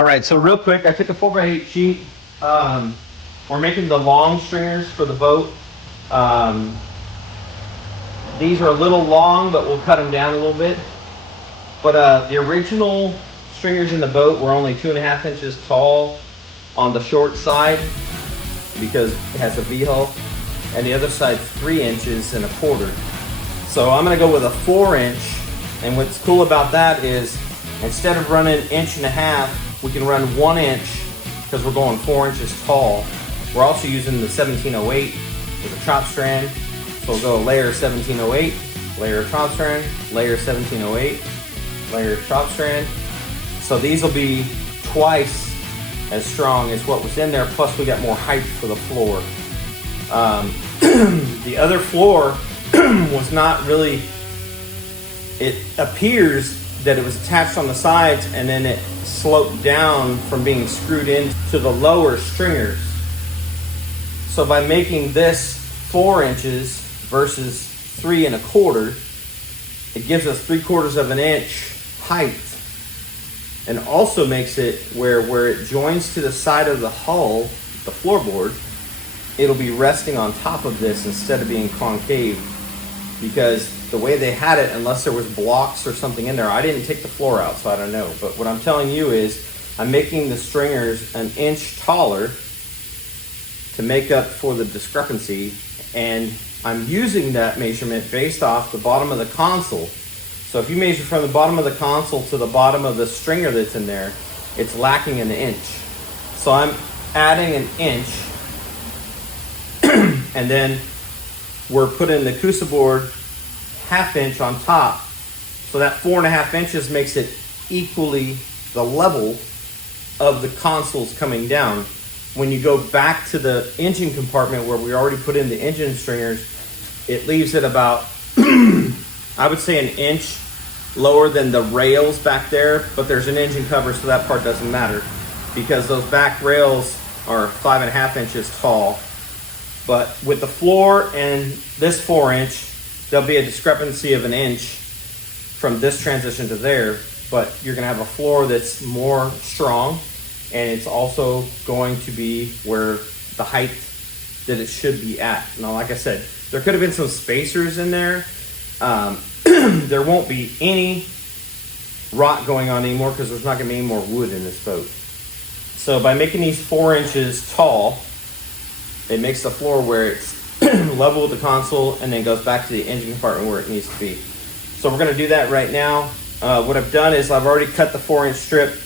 All right, so real quick, I took a 4x8 sheet. We're making the long stringers for the boat. These are a little long, but we'll cut them down a little bit. But the original stringers in the boat were only 2.5 inches tall on the short side because it has a V-hull, and the other side 3 inches and a quarter. So I'm gonna go with a 4-inch, and what's cool about that is instead of running 1.5 inches, we can run 1 inch because we're going 4 inches tall. We're also using the 1708 with a chop strand. So we'll go layer 1708, layer chop strand, layer 1708, layer chop strand. So these will be twice as strong as what was in there, plus we got more height for the floor. The other floor was not really, it appears that it was attached on the sides and then it sloped down from being screwed into the lower stringers. So by making this 4 inches versus 3 1/4, it gives us 3/4 of an inch height, and also makes it where it joins to the side of the hull, the floorboard, it'll be resting on top of this instead of being concave, because the way they had it, unless there was blocks or something in there, I didn't take the floor out, so I don't know. But what I'm telling you is I'm making the stringers 1 inch taller to make up for the discrepancy, and I'm using that measurement based off the bottom of the console. So if you measure from the bottom of the console to the bottom of the stringer that's in there, it's lacking 1 inch. So I'm adding 1 inch, and then we're putting the COOSA board 1/2 inch on top. So that 4.5 inches makes it equally the level of the consoles coming down. When you go back to the engine compartment where we already put in the engine stringers, it leaves it about, I would say 1 inch lower than the rails back there, but there's an engine cover, so that part doesn't matter because those back rails are 5.5 inches tall. But with the floor and this 4 inch, there'll be a discrepancy of 1 inch from this transition to there, but you're gonna have a floor that's more strong, and it's also going to be where the height that it should be at. Now, like I said, there could have been some spacers in there. There won't be any rot going on anymore because there's not gonna be any more wood in this boat. So by making these 4 inches tall, it makes the floor where it's level with the console and then goes back to the engine compartment where it needs to be. So we're gonna do that right now. What I've done is I've already cut the 4-inch strip.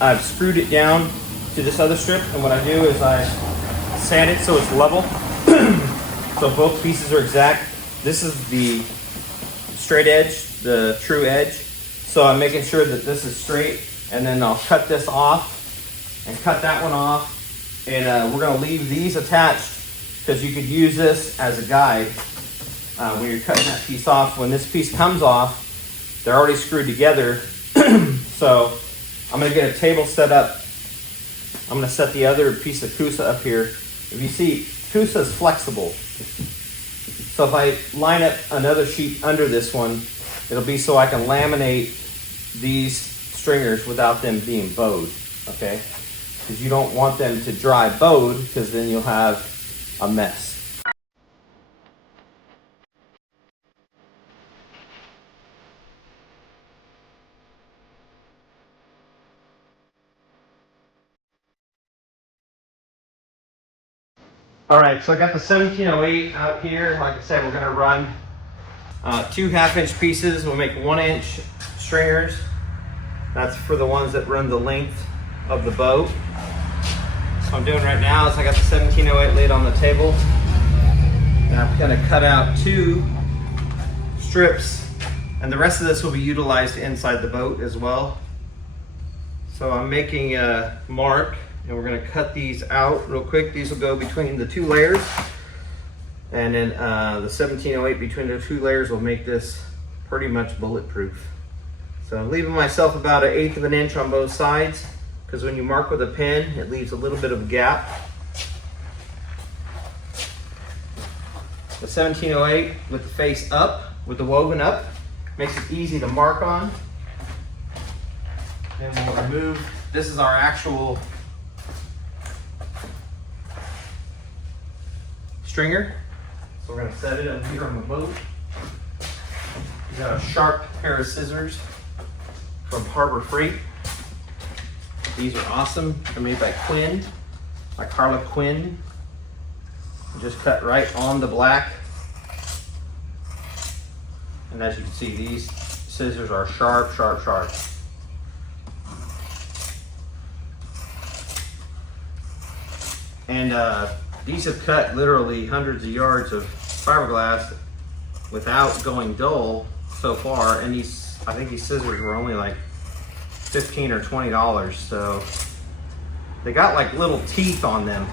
I've screwed it down to this other strip, and what I do is I sand it so it's level. So both pieces are exact. This is the straight edge, the true edge. So I'm making sure that this is straight, and then I'll cut this off and cut that one off. And we're gonna leave these attached because you could use this as a guide when you're cutting that piece off. When this piece comes off, they're already screwed together. So I'm gonna get a table set up. I'm gonna set the other piece of COOSA up here. If you see, COOSA is flexible. So if I line up another sheet under this one, it'll be so I can laminate these stringers without them being bowed, okay? Because you don't want them to dry bowed, because then you'll have a mess. All right, so I got the 1708 out here. Like I said, we're gonna run 2 1/2-inch pieces. We'll make 1 inch stringers. That's for the ones that run the length of the boat. What I'm doing right now is I got the 1708 lid on the table, and I'm gonna cut out 2 strips, and the rest of this will be utilized inside the boat as well. So I'm making a mark, and we're gonna cut these out real quick. These will go between the 2 layers, and then the 1708 between the 2 layers will make this pretty much bulletproof. So I'm leaving myself about 1/8 of an inch on both sides, because when you mark with a pen, it leaves a little bit of a gap. The 1708 with the face up, with the woven up, makes it easy to mark on. Then we'll remove This is our actual stringer. So we're gonna set it up here on the boat. We got a sharp pair of scissors from Harbor Freight. These are awesome. They're made by Quinn, by Carla Quinn. Just cut right on the black. And as you can see, these scissors are sharp, sharp, sharp. And these have cut literally hundreds of yards of fiberglass without going dull so far. And these, I think these scissors were only like $15 or $20. So they got like little teeth on them.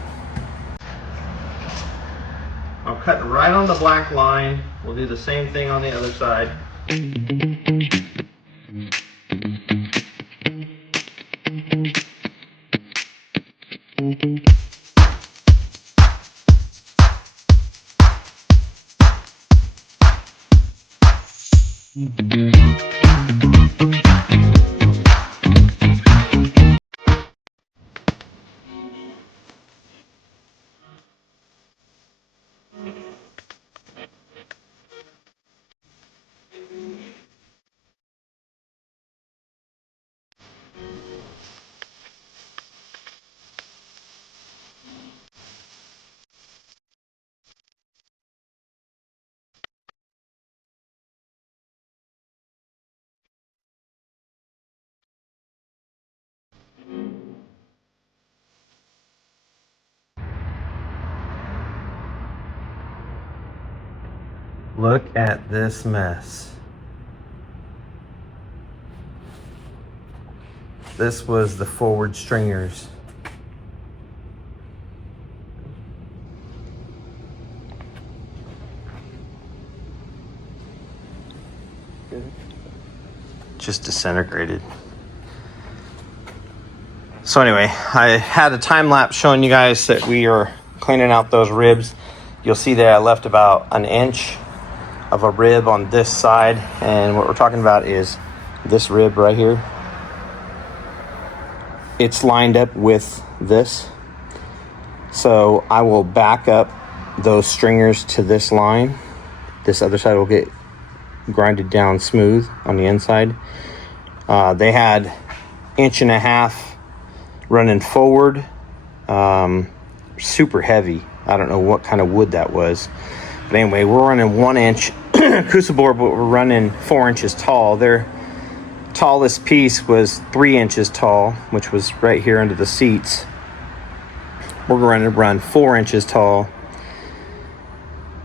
I'm cutting right on the black line. We'll do the same thing on the other side. Look at this mess. This was the forward stringers. Just disintegrated. So anyway, I had a time lapse showing you guys that we are cleaning out those ribs. You'll see that I left about an inch of a rib on this side, and what we're talking about is this rib right here. It's lined up with this, so I will back up those stringers to this line. This other side will get grinded down smooth on the inside. They had 1.5 inch running forward, super heavy. I don't know what kind of wood that was. But anyway, we're running 1 inch COOSA board, but we're running 4 inches tall. Their tallest piece was 3 inches tall, which was right here under the seats. We're going to run 4 inches tall,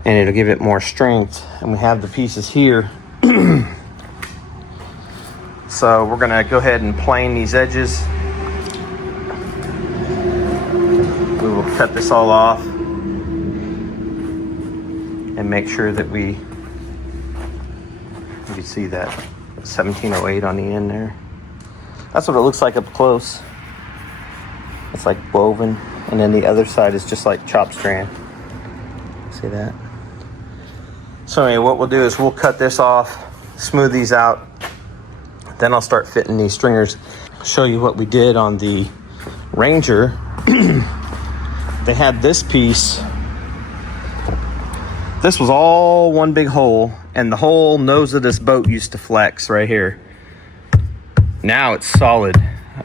and it'll give it more strength. And we have the pieces here. So we're gonna go ahead and plane these edges. We will cut this all off and make sure that you can see that 1708 on the end there. That's what it looks like up close. It's like woven, and then the other side is just like chop strand. See that? So anyway, what we'll do is we'll cut this off, smooth these out, then I'll start fitting these stringers. Show you what we did on the Ranger. They had this piece. This was all one big hole, and the whole nose of this boat used to flex right here. Now it's solid.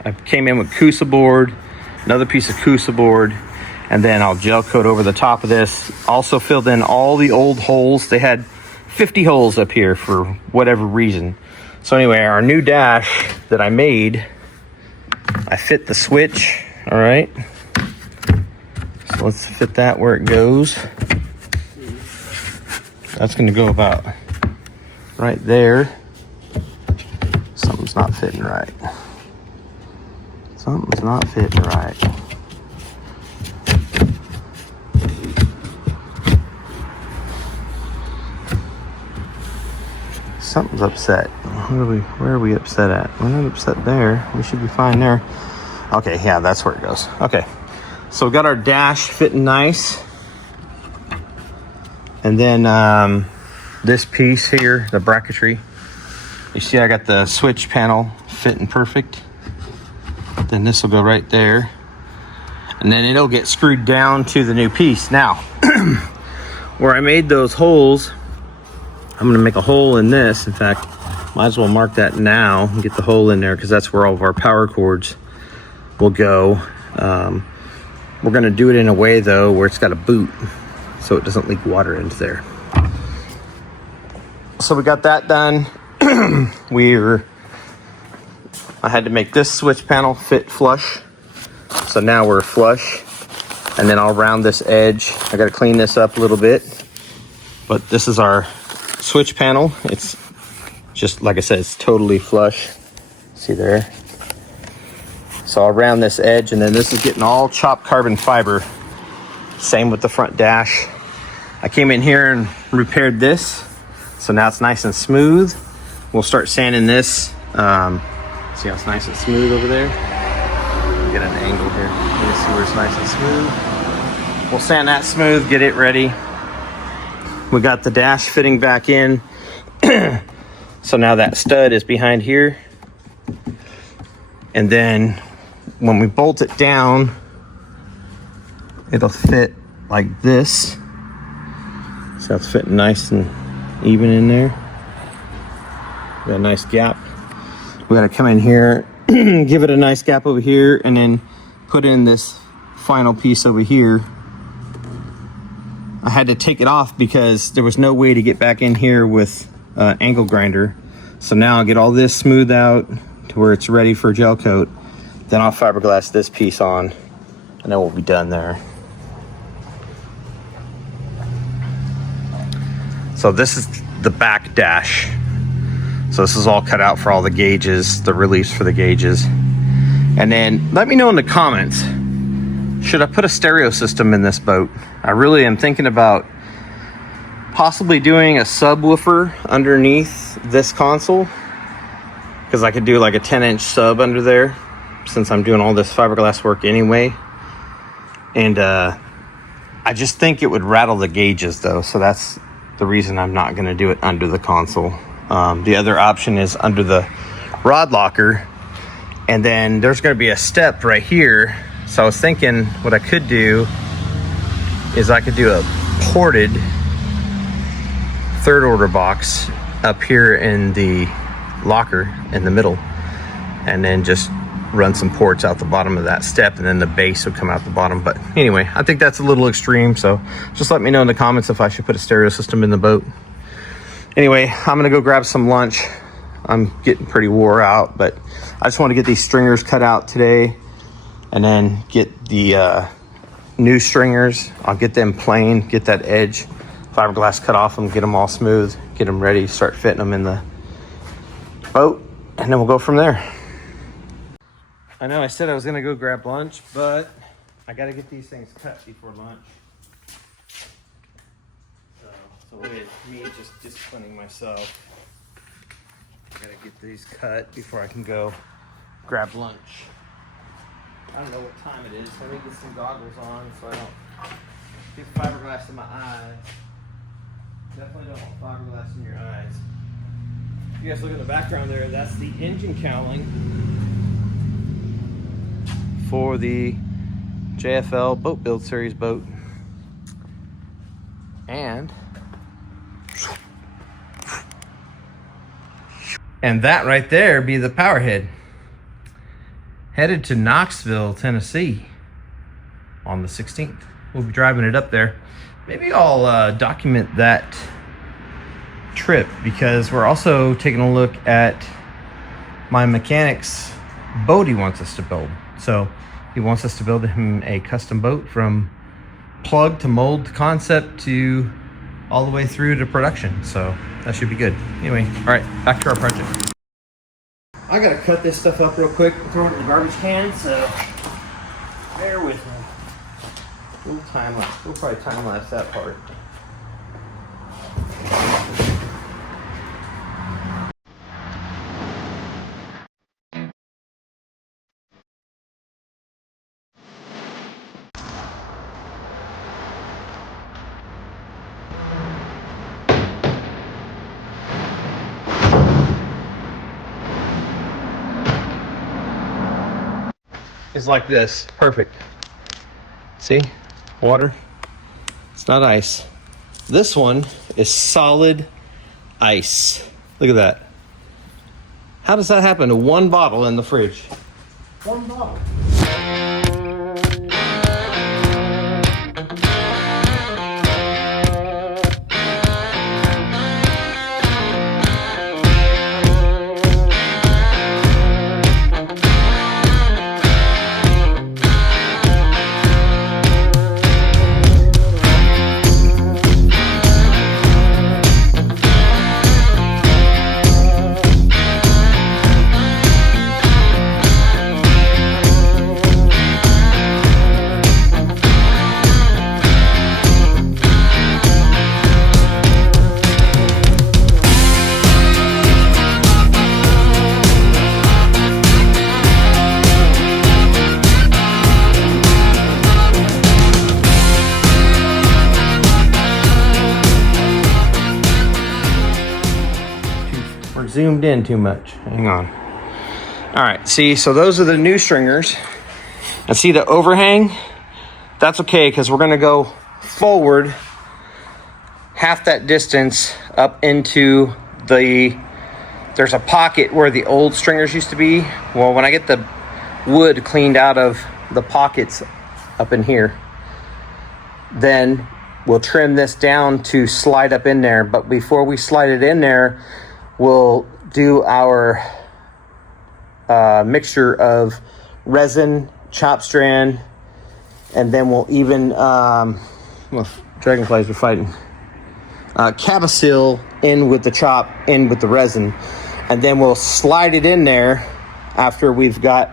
I came in with COOSA board, another piece of COOSA board, and then I'll gel coat over the top of this. Also filled in all the old holes. They had 50 holes up here for whatever reason. So anyway, our new dash that I made, I fit the switch, all right? So let's fit that where it goes. That's gonna go about right there. Something's not fitting right. Something's not fitting right. Something's upset. Where are we upset at? We're not upset there. We should be fine there. Okay, yeah, that's where it goes. Okay, so we got our dash fitting nice. And then this piece here, the bracketry. You see I got the switch panel fitting perfect. then this will go right there. And then it'll get screwed down to the new piece. Now, where I made those holes, I'm gonna make a hole in this. In fact, might as well mark that now and get the hole in there, because that's where all of our power cords will go. We're gonna do it in a way though where it's got a boot so it doesn't leak water into there. So we got that done. I had to make this switch panel fit flush. So now we're flush. And then I'll round this edge. I gotta clean this up a little bit. But this is our switch panel. It's just, like I said, it's totally flush. See there? So I'll round this edge, and then this is getting all chopped carbon fiber. Same with the front dash. I came in here and repaired this. So now it's nice and smooth. We'll start sanding this. See how it's nice and smooth over there? Get an angle here. You can see where it's nice and smooth. We'll sand that smooth, get it ready. We got the dash fitting back in. So now that stud is behind here. And then when we bolt it down, it'll fit like this. So it's fitting nice and even in there. Got a nice gap. We gotta come in here, give it a nice gap over here, and then put in this final piece over here. I had to take it off because there was no way to get back in here with angle grinder. So now I'll get all this smoothed out to where it's ready for gel coat. Then I'll fiberglass this piece on, and then we'll be done there. So this is the back dash. So this is all cut out for all the gauges, the reliefs for the gauges. And then let me know in the comments, should I put a stereo system in this boat? I really am thinking about possibly doing a subwoofer underneath this console, because I could do like a 10-inch sub under there since I'm doing all this fiberglass work anyway. And I just think it would rattle the gauges though, so that's the reason I'm not gonna do it under the console. The other option is under the rod locker, and then there's going to be a step right here. So I was thinking what I could do is I could do a ported third order box up here in the locker in the middle, and then just run some ports out the bottom of that step, and then the base would come out the bottom. But anyway, I think that's a little extreme, so just let me know in the comments if I should put a stereo system in the boat. Anyway, I'm gonna go grab some lunch. I'm getting pretty wore out, but I just want to get these stringers cut out today, and then get the new stringers. I'll get them plain, get that edge fiberglass cut off them, get them all smooth, get them ready, start fitting them in the boat, and then we'll go from there. I know I said I was gonna go grab lunch, but I gotta get these things cut before lunch. So with me just disciplining myself, I gotta get these cut before I can go grab lunch. I don't know what time it is, so I need to get some goggles on so I don't get fiberglass in my eyes. Definitely don't want fiberglass in your eyes. You guys look at the background there, that's the engine cowling for the JFL Boat Build Series boat. And that right there be the power head. Headed to Knoxville, Tennessee on the 16th. We'll be driving it up there. Maybe I'll document that trip, because we're also taking a look at my mechanic's boat he wants us to build. So he wants us to build him a custom boat from plug to mold to concept to all the way through to production. So that should be good. Anyway, all right, back to our project. I gotta cut this stuff up real quick and throw it in the garbage can, so bear with me. We'll probably time lapse that part. is like this. Perfect. See? Water. It's not ice. This one is solid ice. Look at that. How does that happen to one bottle in the fridge? One bottle. Zoomed in too much. Hang on. All right, see, so those are the new stringers. And see the overhang? That's okay, because we're gonna go forward half that distance up into there's a pocket where the old stringers used to be. Well, when I get the wood cleaned out of the pockets up in here, then we'll trim this down to slide up in there. But before we slide it in there, we'll do our mixture of resin, chop strand, and then we'll even, well, dragonflies are fighting, cabasil in with the chop, in with the resin, and then we'll slide it in there after we've got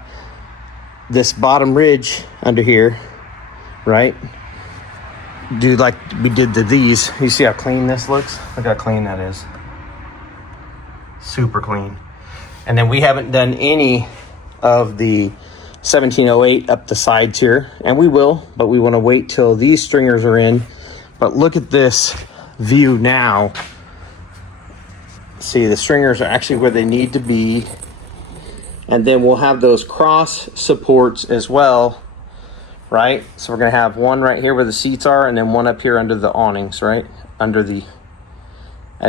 this bottom ridge under here, right? Do like we did these. You see how clean this looks? Look how clean that is. Super clean. And then we haven't done any of the 1708 up the sides here, and we will, but we want to wait till these stringers are in. But look at this view now. See, the stringers are actually where they need to be, and then we'll have those cross supports as well, right? So we're gonna have one right here where the seats are, and then one up here under the awnings, right? And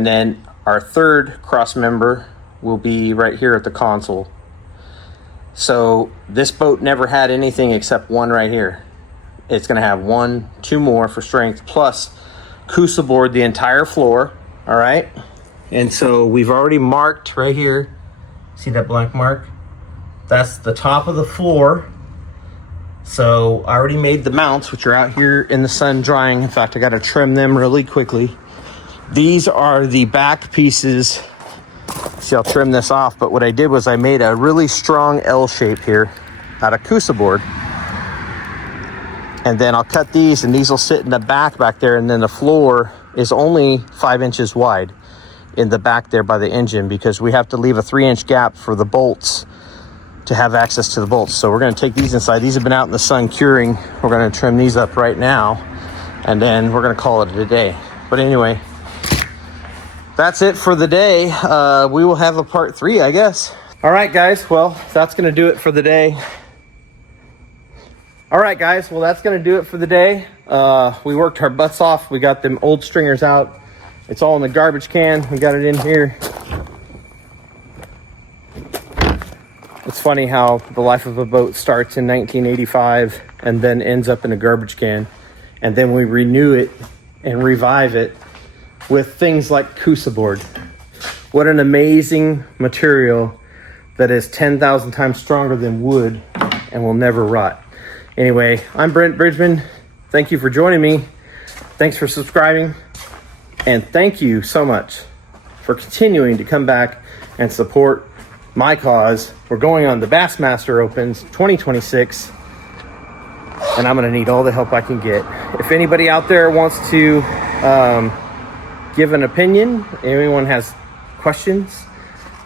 then our third cross member will be right here at the console. So this boat never had anything except one right here. It's gonna have two more for strength, plus COOSA board the entire floor, all right? And so we've already marked right here. See that blank mark? That's the top of the floor. So I already made the mounts, which are out here in the sun drying. In fact, I gotta trim them really quickly. These are the back pieces. See, I'll trim this off, but what I did was I made a really strong L shape here out of COOSA board. And then I'll cut these, and these will sit in the back there, and then the floor is only 5 inches wide in the back there by the engine, because we have to leave a 3-inch gap for the bolts to have access to the bolts. So we're gonna take these inside. These have been out in the sun curing. We're gonna trim these up right now, and then we're gonna call it a day. But anyway, that's it for the day. We will have a part 3, I guess. All right, guys. Well, that's going to do it for the day. All right, guys. Well, that's going to do it for the day. We worked our butts off. We got them old stringers out. It's all in the garbage can. We got it in here. It's funny how the life of a boat starts in 1985 and then ends up in a garbage can. And then we renew it and revive it with things like COOSA board. What an amazing material that is 10,000 times stronger than wood and will never rot. Anyway, I'm Brent Bridgeman. Thank you for joining me. Thanks for subscribing. And thank you so much for continuing to come back and support my cause. We're going on the Bassmaster Opens 2026, and I'm gonna need all the help I can get. If anybody out there wants to give an opinion, anyone has questions,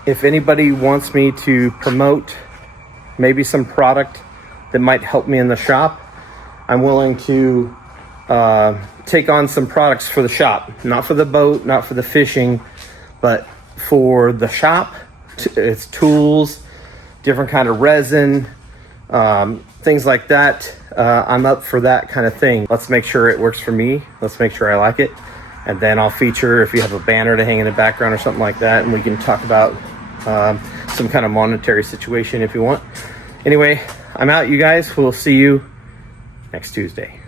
if anybody wants me to promote maybe some product that might help me in the shop, I'm willing to take on some products for the shop, not for the boat, not for the fishing, but for the shop. It's tools, different kind of resin, things like that. I'm up for that kind of thing. Let's make sure it works for me. Let's make sure I like it. And then I'll feature if you have a banner to hang in the background or something like that, and we can talk about some kind of monetary situation if you want. Anyway, I'm out, you guys. We'll see you next Tuesday.